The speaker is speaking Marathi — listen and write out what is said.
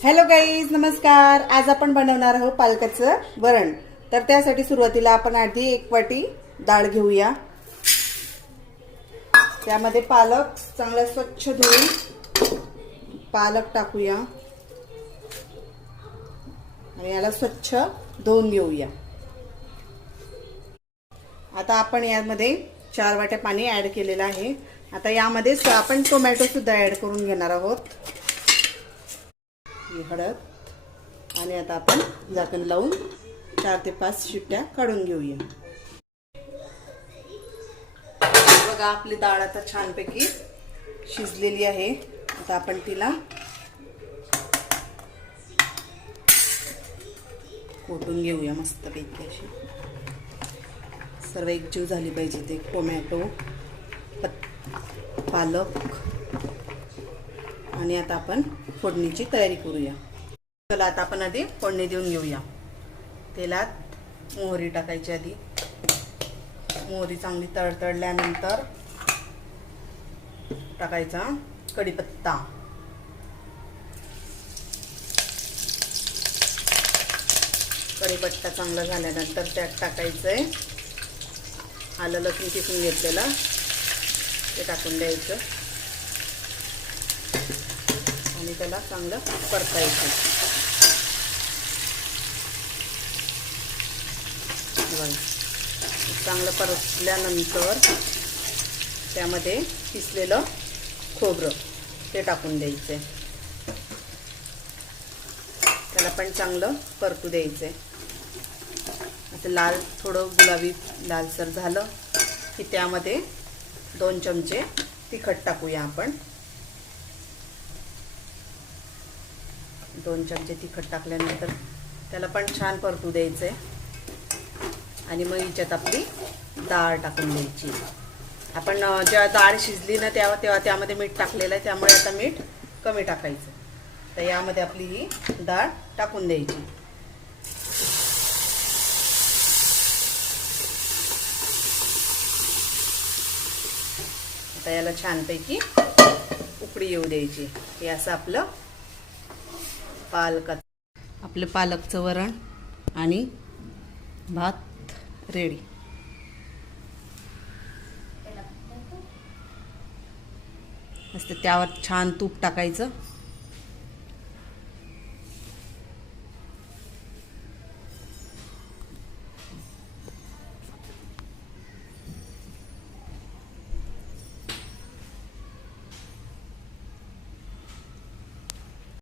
हॅलो गाईज, नमस्कार। आज आपण बनवणार आहोत पालकाचं वरण। तर त्यासाठी सुरुवातीला आपण आधी 1 वाटी डाळ घेऊया। त्यामध्ये पालक चांगला स्वच्छ धुवून पालक टाकूया आणि याला स्वच्छ धुवून घेऊया। आता आपण यामध्ये 4 वाट्या पाणी ऍड केलेलं आहे। आता यामध्ये आपण टोमॅटो सुद्धा ऍड करून घेणार आहोत। हळद आणि आता आपण झाकण लावून 4 ते 5 शिट्ट्या काढून घेऊया। बघा, आपली डाळ आता छानपैकी शिजलेली आहे। आता आपण तिला कोटून घेऊया मस्तपैकी। अशी सर्व एकजीव झाली पाहिजे ते टोमॅटो, पालक। आणि आता आपण फोडणीची तयारी करूया। चला, आता आपण आधी फोडणी देऊन घेऊया। तेलात मोहरी टाकायची। आधी मोहरी चांगली तडतडल्यानंतर टाकायचा कढीपत्ता। कढीपत्ता चांगला झाल्यानंतर त्यात टाकायचंय आलं लसूण किसून घेतलेलं, ते टाकून द्यायचं आणि त्याला चांगलं परतायचं। चांगलं परतल्यानंतर त्यामध्ये किसलेलं खोबरं ते टाकून द्यायचंय। त्याला पण चांगलं परतू द्यायचंय। आता लाल थोडं गुलाबी लालसर झालं की त्यामध्ये 2 चमचे तिखट टाकूया आपण। 2 चमचे तिखट टाकल्यानंतर त्याला पण छान परतू द्यायचंय आणि मग हिच्यात आपली डाळ टाकून द्यायची। आपण जेव्हा डाळ शिजली ना तेव्हा त्यामध्ये मीठ टाकलेलं आहे, त्यामुळे आता मीठ कमी टाकायचं। तर यामध्ये आपली ही डाळ टाकून द्यायची। आता याला छानपैकी उकळी येऊ द्यायची। हे असं आपलं पालकचं वरण आणि भात रेडी। मस्त त्यावर छान तूप टाकायचं